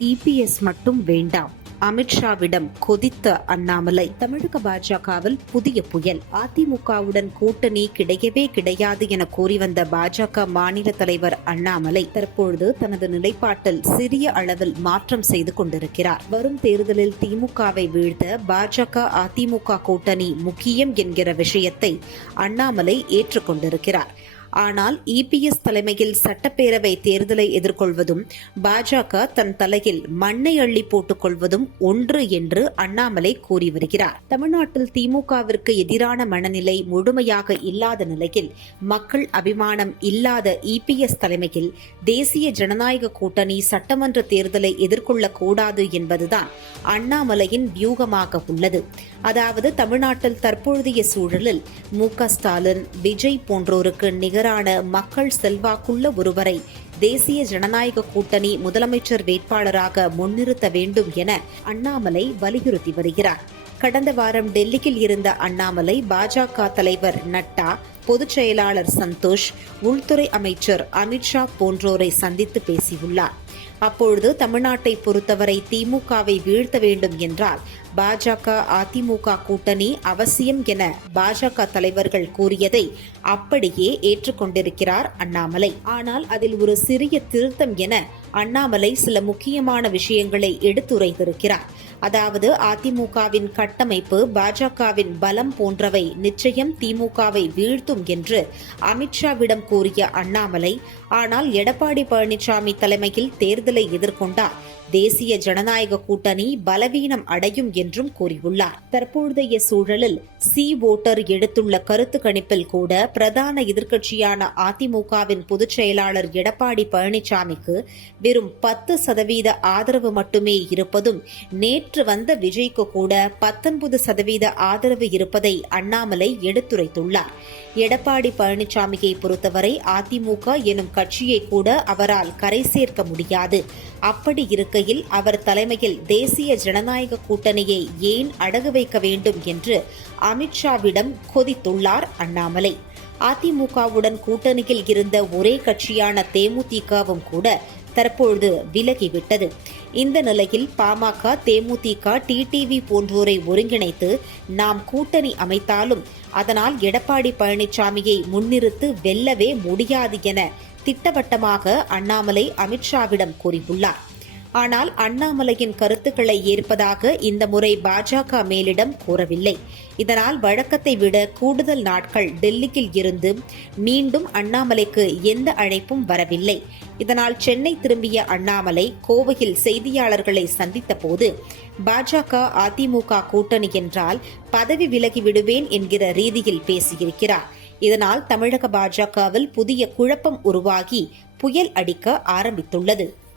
EPS மட்டும் வேண்டாம். அமித்ஷாவிடம் கொதித்த அண்ணாமலை. தமிழக பாஜகவில் புதிய புயல். அதிமுகவுடன் கூட்டணி கிடையவே கிடையாது என கூறி வந்த பாஜக மாநில தலைவர் அண்ணாமலை தற்பொழுது தனது நிலைப்பாட்டில் சிறிய அளவில் மாற்றம் செய்து கொண்டிருக்கிறார். வரும் தேர்தலில் திமுகவை வீழ்த்த பாஜக அதிமுக கூட்டணி முக்கியம் என்கிற விஷயத்தை அண்ணாமலை ஏற்றுக்கொண்டிருக்கிறார். ஆனால் இபிஎஸ் தலைமையில் சட்டப்பேரவை தேர்தலை எதிர்கொள்வதும் பாஜக தன் தலையில் மண்ணை அள்ளி போட்டுக் கொள்வதும் ஒன்று என்று அண்ணாமலை கூறி வருகிறார். தமிழ்நாட்டில் திமுகவிற்கு எதிரான மனநிலை முழுமையாக இல்லாத நிலையில் மக்கள் அபிமானம் இல்லாத இபிஎஸ் தலைமையில் தேசிய ஜனநாயக கூட்டணி சட்டமன்ற தேர்தலை எதிர்கொள்ளக்கூடாது என்பதுதான் அண்ணாமலையின் வியூகமாக உள்ளது. அதாவது தமிழ்நாட்டில் தற்பொழுதைய சூழலில் மு க ஸ்டாலின் விஜய் போன்றோருக்கு தலைவரான மக்கள் செல்வாக்குள்ள ஒருவரை தேசிய ஜனநாயக கூட்டணி முதலமைச்சர் வேட்பாளராக முன்னிறுத்த வேண்டும் என அண்ணாமலை வலியுறுத்தி வருகிறார். கடந்த வாரம் டெல்லியில் இருந்த அண்ணாமலை பாஜக தலைவர் நட்டா பொதுச் செயலாளர் சந்தோஷ் உள்துறை அமைச்சர் அமித்ஷா போன்றோரை சந்தித்து பேசியுள்ளார். அப்பொழுது தமிழ்நாட்டை பொறுத்தவரை திமுகவை வீழ்த்த வேண்டும் என்றால் பாஜக அதிமுக கூட்டணி அவசியம் என பாஜக தலைவர்கள் கூறியதை அப்படியே ஏற்றுக்கொண்டிருக்கிறார் அண்ணாமலை. ஆனால் அதில் ஒரு சிறிய திருத்தம் என அண்ணாமலை சில முக்கியமான விஷயங்களை எடுத்துரைத்திருக்கிறார். அதாவது அதிமுகவின் கட்டமைப்பு பாஜகவின் பலம் போன்றவை நிச்சயம் திமுகவை வீழ்த்தும் என்று அமித்ஷாவிடம் கூறிய அண்ணாமலை ஆனால் எடப்பாடி பழனிசாமி தலைமையில் தேர்தலை எதிர்கொண்டார். தேசிய ஜனநாயக கூட்டணி பலவீனம் அடையும் என்றும் கூறியுள்ளார். தற்பொழுதைய சூழலில் சி ஓட்டர் எடுத்துள்ள கருத்து கணிப்பில் கூட பிரதான எதிர்க்கட்சியான அதிமுகவின் பொதுச் செயலாளர் எடப்பாடி பழனிசாமிக்கு வெறும் பத்து சதவீத ஆதரவு மட்டுமே இருப்பதும் நேற்று வந்த விஜய்க்கு கூட பத்தொன்பது சதவீத ஆதரவு இருப்பதை அண்ணாமலை எடுத்துரைத்துள்ளார். எடப்பாடி பழனிசாமியை பொறுத்தவரை அதிமுக எனும் கட்சியை கூட அவரால் கரை சேர்க்க முடியாது. அப்படி இருக்க இருக்கையில் அவர் தலைமையில் தேசிய ஜனநாயக கூட்டணியை ஏன் அடகு வைக்க வேண்டும் என்று அமித்ஷாவிடம் கொதித்துள்ளார் அண்ணாமலை. அதிமுகவுடன் கூட்டணியில் இருந்த ஒரே கட்சியான தேமுதிகவும் கூட தற்பொழுது விலகிவிட்டது. இந்த நிலையில் பாமக தேமுதிக டிடிவி போன்றோரை ஒருங்கிணைத்து நாம் கூட்டணி அமைத்தாலும் அதனால் எடப்பாடி பழனிசாமியை முன்னிறுத்து வெல்லவே முடியாது என திட்டவட்டமாக அண்ணாமலை அமித்ஷாவிடம் கூறியுள்ளார். ஆனால் அண்ணாமலையின் கருத்துக்களை ஏற்பதாக இந்த முறை பாஜக மேலிடம் கூறவில்லை. இதனால் வழக்கத்தை விட கூடுதல் நாட்கள் டெல்லியில் இருந்து மீண்டும் அண்ணாமலைக்கு எந்த அழைப்பும் வரவில்லை. இதனால் சென்னை திரும்பிய அண்ணாமலை கோவையில் செய்தியாளர்களை சந்தித்த போது பாஜக அதிமுக கூட்டணி என்றால் பதவி விலகி விடுவேன் என்கிற ரீதியில் பேசியிருக்கிறார். இதனால் தமிழக பாஜகவில் புதிய குழப்பம் உருவாகி புயல் அடிக்க ஆரம்பித்துள்ளது.